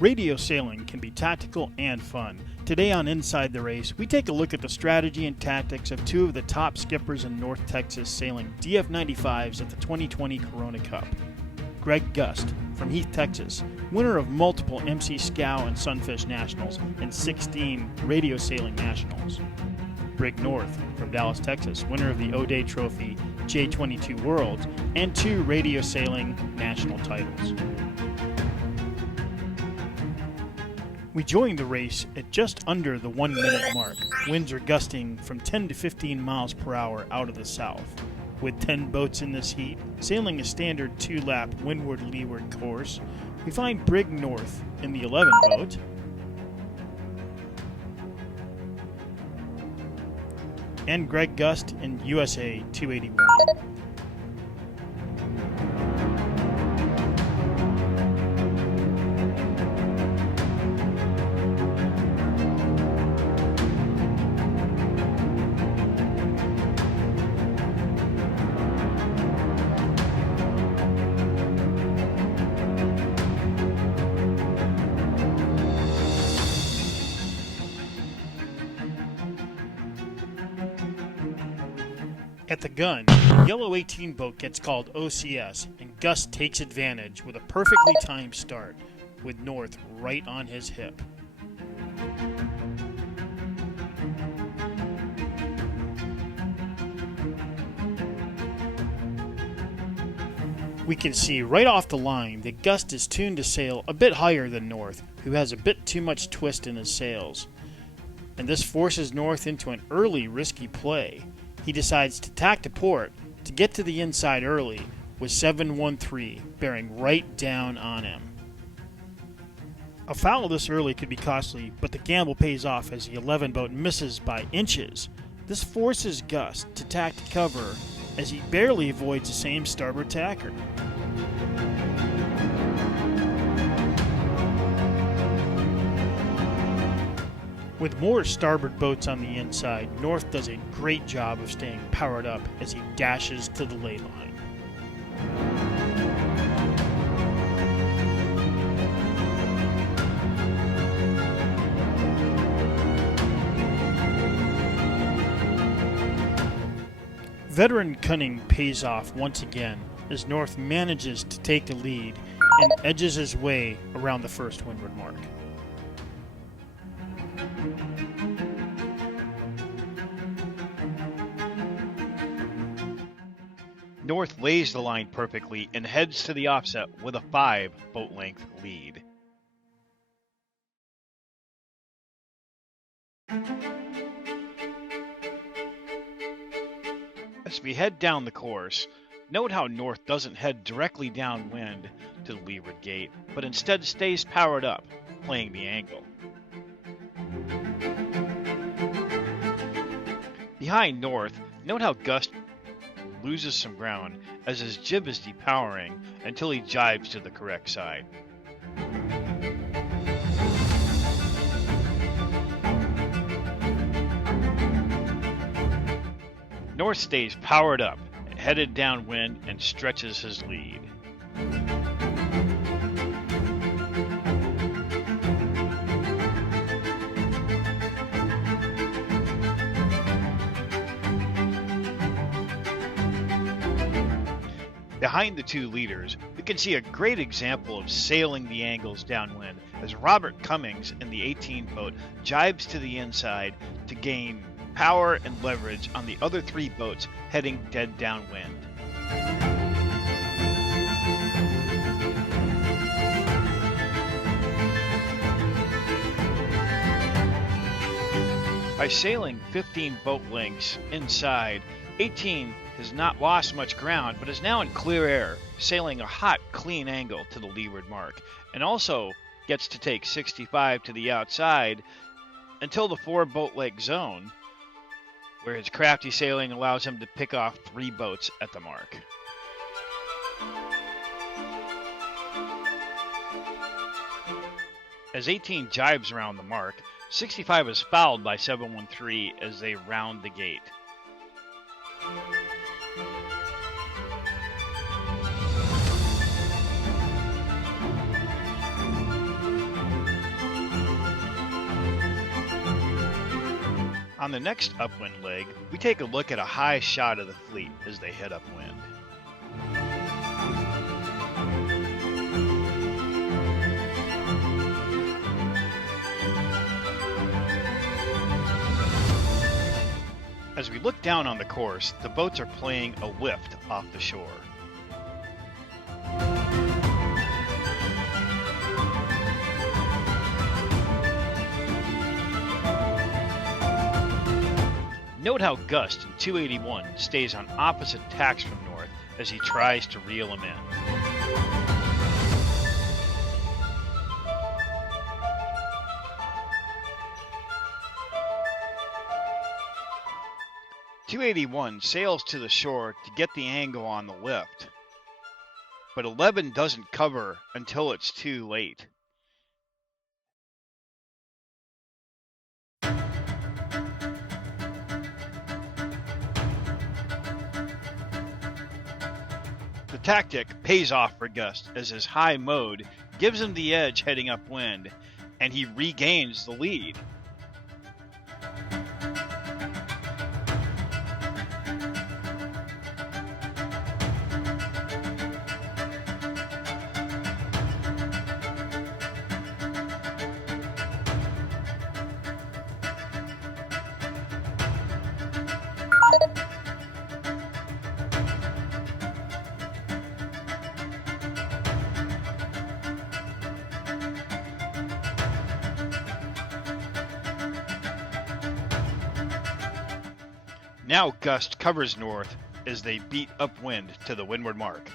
Radio sailing can be tactical and fun. Today on Inside the Race, we take a look at the strategy and tactics of two of the top skippers in North Texas sailing DF95s at the 2020 Corona Cup. Greg Gust from Heath, Texas, winner of multiple MC Scow and Sunfish Nationals and 16 radio sailing nationals. Brig North from Dallas, Texas, winner of the O'Day Trophy J22 Worlds and 2 radio sailing national titles. We joined the race at just under the 1 minute mark. Winds are gusting from 10 to 15 miles per hour out of the south. With 10 boats in this heat, sailing a standard 2-lap windward-leeward course, we find Brig North in the 11 boat, and Greg Gust in USA 281. At the gun, the yellow 18 boat gets called OCS, and Gus takes advantage with a perfectly timed start, with North right on his hip. We can see right off the line that Gust is tuned to sail a bit higher than North, who has a bit too much twist in his sails. And this forces North into an early risky play. He decides to tack to port to get to the inside early with 713 bearing right down on him. A foul this early could be costly, but the gamble pays off as the 11 boat misses by inches. This forces Gus to tack to cover as he barely avoids the same starboard tacker. With more starboard boats on the inside, North does a great job of staying powered up as he dashes to the lay line. Veteran cunning pays off once again as North manages to take the lead and edges his way around the first windward mark. North lays the line perfectly and heads to the offset with a 5 boat length lead. As we head down the course, note how North doesn't head directly downwind to the leeward gate, but instead stays powered up, playing the angle. Behind North, note how Gust loses some ground as his jib is depowering until he jibes to the correct side. North stays powered up, headed downwind, and stretches his lead. Behind the two leaders, we can see a great example of sailing the angles downwind as Robert Cummings in the 18 boat jibes to the inside to gain power and leverage on the other 3 boats heading dead downwind. By sailing 15 boat lengths inside, 18 has not lost much ground, but is now in clear air, sailing a hot, clean angle to the leeward mark, and also gets to take 65 to the outside until the 4 boat leg zone, where his crafty sailing allows him to pick off 3 boats at the mark. As 18 jibes around the mark, 65 is fouled by 713 as they round the gate. On the next upwind leg, we take a look at a high shot of the fleet as they head upwind. As we look down on the course, the boats are playing a lift off the shore. Note how Gust in 281 stays on opposite tacks from north as he tries to reel him in. .281 sails to the shore to get the angle on the lift, but 11 doesn't cover until it's too late. The tactic pays off for Gust as his high mode gives him the edge heading upwind, and he regains the lead. Now Gust covers north as they beat upwind to the windward mark.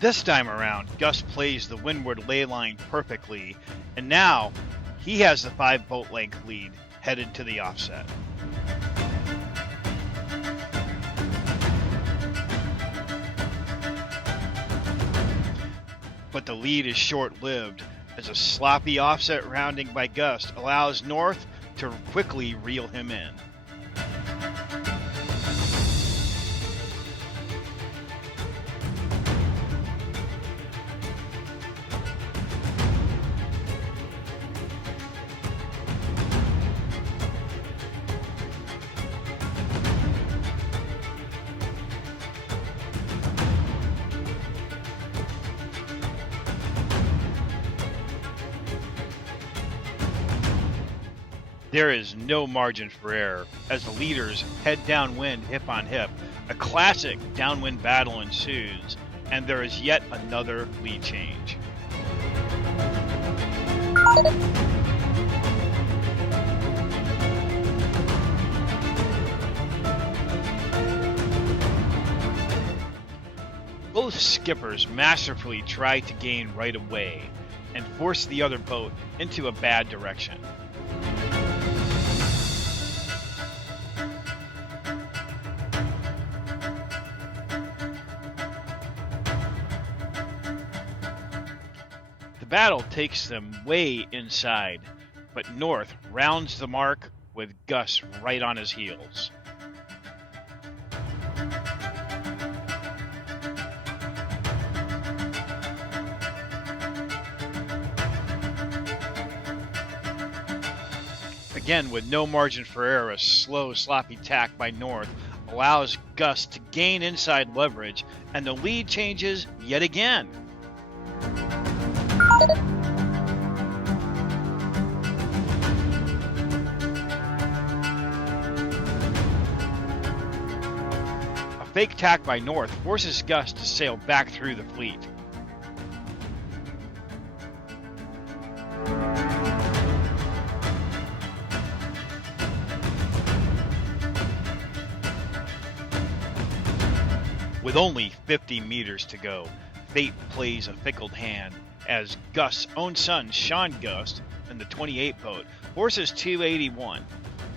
This time around, Gust plays the windward ley line perfectly, and now he has the 5 boat length lead headed to the offset. But the lead is short-lived as a sloppy offset rounding by Gust allows north to quickly reel him in. There is no margin for error as the leaders head downwind hip on hip. A classic downwind battle ensues, and there is yet another lead change. Both skippers masterfully try to gain right away and force the other boat into a bad direction. The battle takes them way inside, but north rounds the mark with Gust right on his heels. Again, with no margin for error, a slow, sloppy tack by north allows Gust to gain inside leverage, and the lead changes yet again. A fake tack by north forces Gust to sail back through the fleet. With only 50 meters to go, fate plays a fickle hand as Gust's own son, Sean Gust, in the 28 boat, forces 281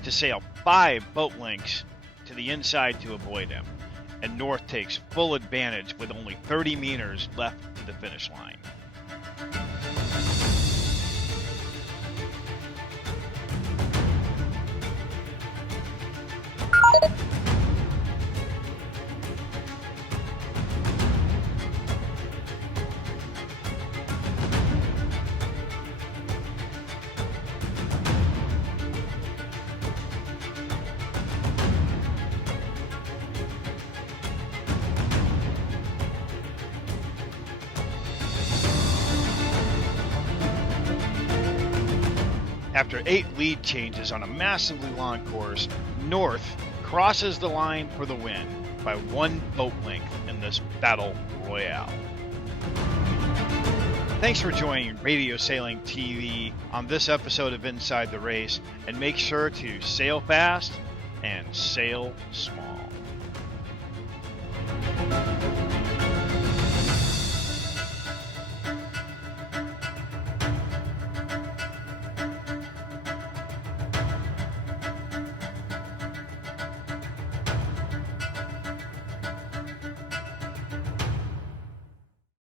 to sail 5 boat lengths to the inside to avoid him, and North takes full advantage with only 30 meters left to the finish line. After 8 lead changes on a massively long course, North crosses the line for the win by 1 boat length in this Battle Royale. Thanks for joining Radio Sailing TV on this episode of Inside the Race, and make sure to sail fast and sail small.